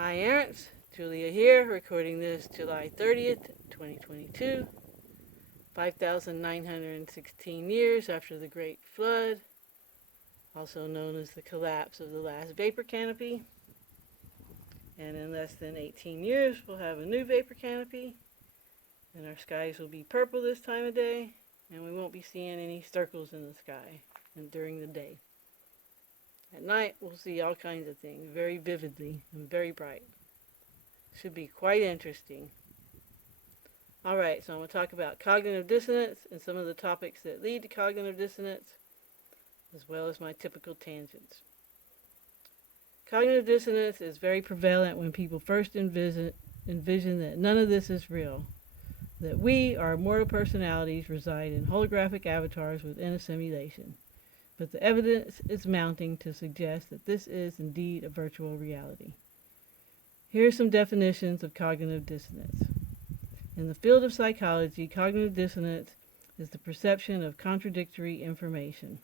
Hi, Ernst. Julia here, recording this July 30th, 2022, 5,916 years after the Great Flood, also known as the collapse of the last vapor canopy. And in less than 18 years, we'll have a new vapor canopy, and our skies will be purple this time of day, and we won't be seeing any circles in the sky during the day. At night, we'll see all kinds of things very vividly and very bright. Should be quite interesting. Alright, so I'm going to talk about cognitive dissonance and some of the topics that lead to cognitive dissonance, as well as my typical tangents. Cognitive dissonance is very prevalent when people first envision that none of this is real, that we, our immortal personalities, reside in holographic avatars within a simulation. But the evidence is mounting to suggest that this is indeed a virtual reality. Here are some definitions of cognitive dissonance. In the field of psychology, cognitive dissonance is the perception of contradictory information.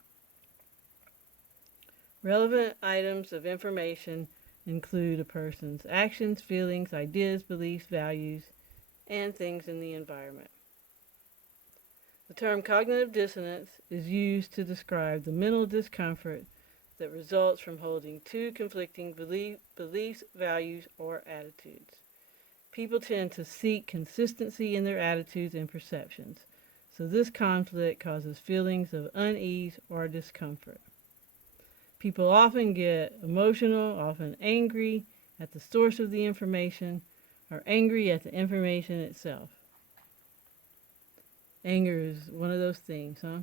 Relevant items of information include a person's actions, feelings, ideas, beliefs, values, and things in the environment. The term cognitive dissonance is used to describe the mental discomfort that results from holding two conflicting beliefs, values, or attitudes. People tend to seek consistency in their attitudes and perceptions, so this conflict causes feelings of unease or discomfort. People often get emotional, often angry at the source of the information, or angry at the information itself. Anger is one of those things, huh?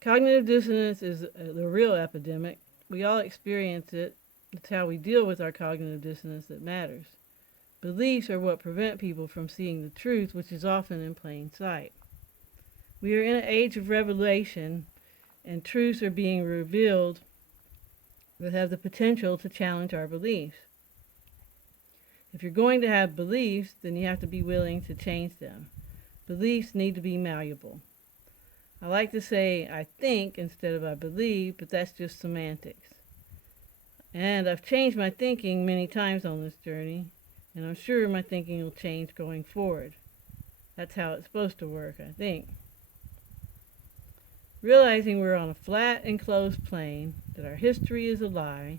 Cognitive dissonance is the real epidemic. We all experience it. It's how we deal with our cognitive dissonance that matters. Beliefs are what prevent people from seeing the truth, which is often in plain sight. We are in an age of revelation, and truths are being revealed that have the potential to challenge our beliefs. If you're going to have beliefs, then you have to be willing to change them. Beliefs need to be malleable. I like to say I think instead of I believe, but that's just semantics. And I've changed my thinking many times on this journey, and I'm sure my thinking will change going forward. That's how it's supposed to work, I think. Realizing we're on a flat, enclosed plane, that our history is a lie,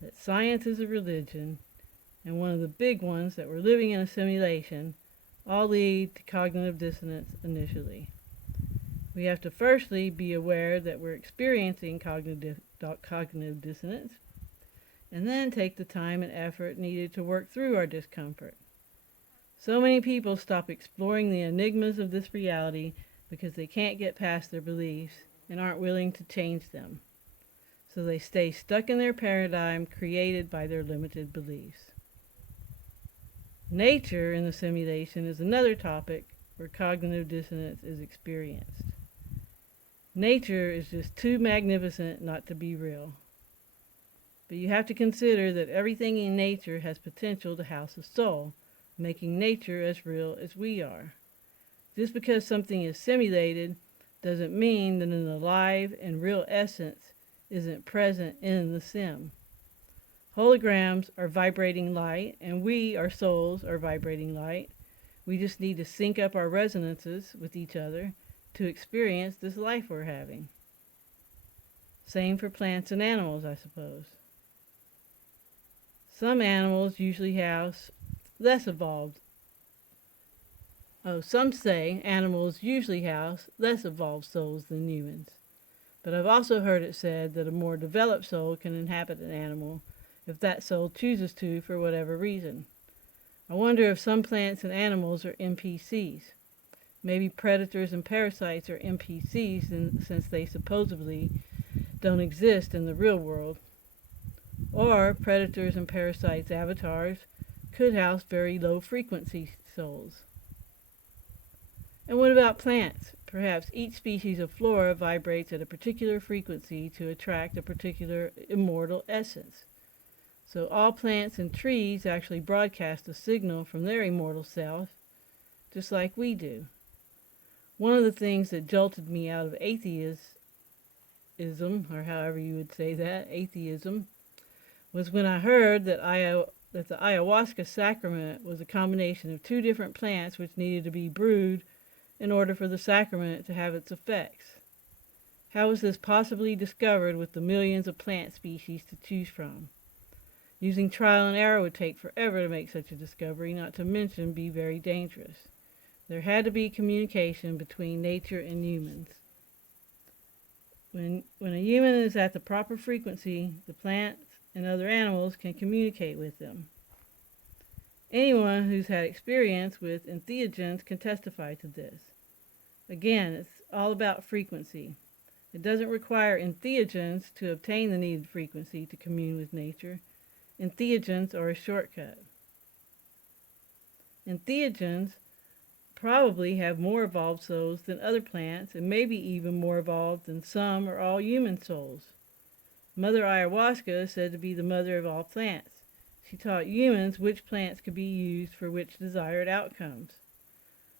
that science is a religion, and one of the big ones, that we're living in a simulation, all lead to cognitive dissonance initially. We have to firstly be aware that we're experiencing cognitive dissonance, and then take the time and effort needed to work through our discomfort. So many people stop exploring the enigmas of this reality because they can't get past their beliefs and aren't willing to change them. So they stay stuck in their paradigm created by their limited beliefs. Nature in the simulation is another topic where cognitive dissonance is experienced. Nature is just too magnificent not to be real. But you have to consider that everything in nature has potential to house a soul, making nature as real as we are. Just because something is simulated doesn't mean that an alive and real essence isn't present in the sim. Holograms are vibrating light, and we, our souls, are vibrating light. We just need to sync up our resonances with each other to experience this life we're having. Same for plants and animals, I suppose. Some animals usually house less evolved. Some say animals usually house less evolved souls than humans. But I've also heard it said that a more developed soul can inhabit an animal if that soul chooses to for whatever reason. I wonder if some plants and animals are NPCs. Maybe predators and parasites are NPCs since they supposedly don't exist in the real world. Or predators and parasites' avatars could house very low frequency souls. And what about plants? Perhaps each species of flora vibrates at a particular frequency to attract a particular immortal essence. So all plants and trees actually broadcast a signal from their immortal self, just like we do. One of the things that jolted me out of atheism, or however you would say that, atheism, was when I heard that that the Ayahuasca Sacrament was a combination of two different plants which needed to be brewed in order for the sacrament to have its effects. How was this possibly discovered with the millions of plant species to choose from? Using trial and error would take forever to make such a discovery, not to mention be very dangerous. There had to be communication between nature and humans. When a human is at the proper frequency, the plants and other animals can communicate with them. Anyone who's had experience with entheogens can testify to this. Again, it's all about frequency. It doesn't require entheogens to obtain the needed frequency to commune with nature. Entheogens are a shortcut. Entheogens probably have more evolved souls than other plants, and maybe even more evolved than some or all human souls. Mother Ayahuasca is said to be the mother of all plants. She taught humans which plants could be used for which desired outcomes.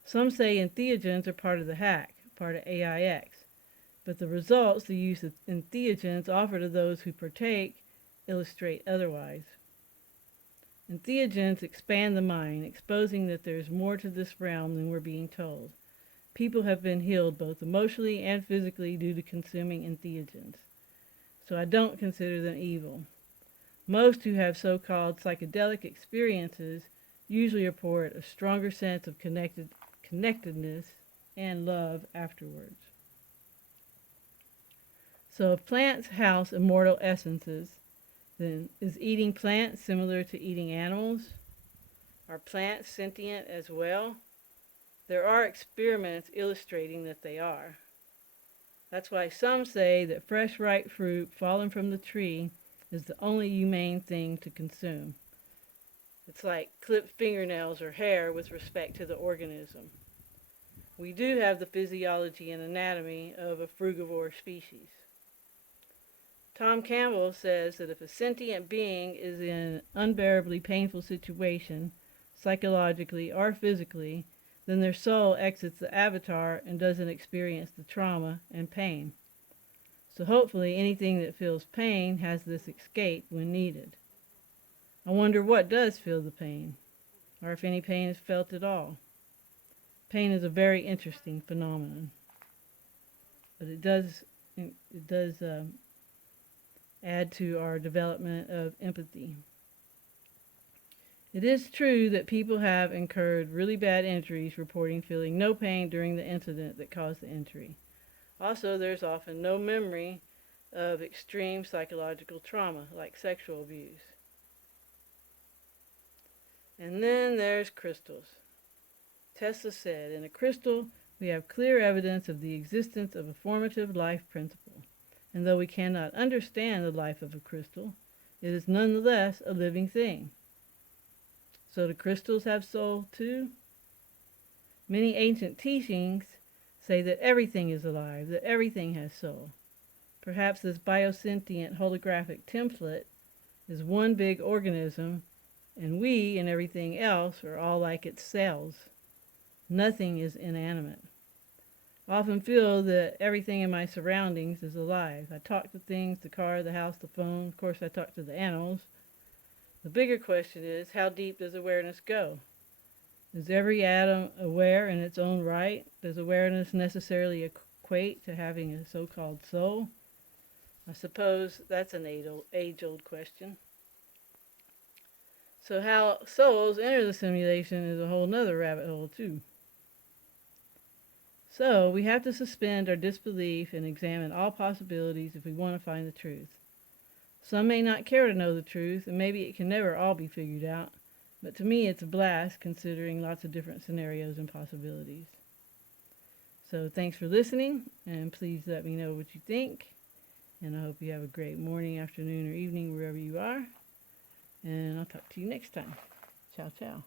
Some say entheogens are part of the hack, part of AIX. But the results the use of entheogens offer to those who partake illustrate otherwise. Entheogens expand the mind, exposing that there is more to this realm than we're being told. People have been healed both emotionally and physically due to consuming entheogens. So I don't consider them evil. Most who have so-called psychedelic experiences usually report a stronger sense of connectedness and love afterwards. So if plants house immortal essences, then is eating plants similar to eating animals? Are plants sentient as well? There are experiments illustrating that they are. That's why some say that fresh ripe fruit fallen from the tree is the only humane thing to consume. It's like clipped fingernails or hair with respect to the organism. We do have the physiology and anatomy of a frugivore species. Tom Campbell says that if a sentient being is in an unbearably painful situation, psychologically or physically, then their soul exits the avatar and doesn't experience the trauma and pain. So hopefully anything that feels pain has this escape when needed. I wonder what does feel the pain, or if any pain is felt at all. Pain is a very interesting phenomenon, but it does add to our development of empathy. It is true that people have incurred really bad injuries reporting feeling no pain during the incident that caused the injury. Also, there's often no memory of extreme psychological trauma, like sexual abuse. And then there's crystals. Tesla said, in a crystal, we have clear evidence of the existence of a formative life principle. And though we cannot understand the life of a crystal, it is nonetheless a living thing. So do crystals have soul too? Many ancient teachings say that everything is alive, that everything has soul. Perhaps this biosentient holographic template is one big organism, and we and everything else are all like its cells. Nothing is inanimate. I often feel that everything in my surroundings is alive. I talk to things, the car, the house, the phone. Of course, I talk to the animals. The bigger question is, how deep does awareness go? Is every atom aware in its own right? Does awareness necessarily equate to having a so-called soul? I suppose that's an age-old question. So how souls enter the simulation is a whole nother rabbit hole too. So we have to suspend our disbelief and examine all possibilities if we want to find the truth. Some may not care to know the truth, and maybe it can never all be figured out, but to me it's a blast considering lots of different scenarios and possibilities. So thanks for listening, and please let me know what you think, and I hope you have a great morning, afternoon, or evening wherever you are, and I'll talk to you next time. Ciao, ciao.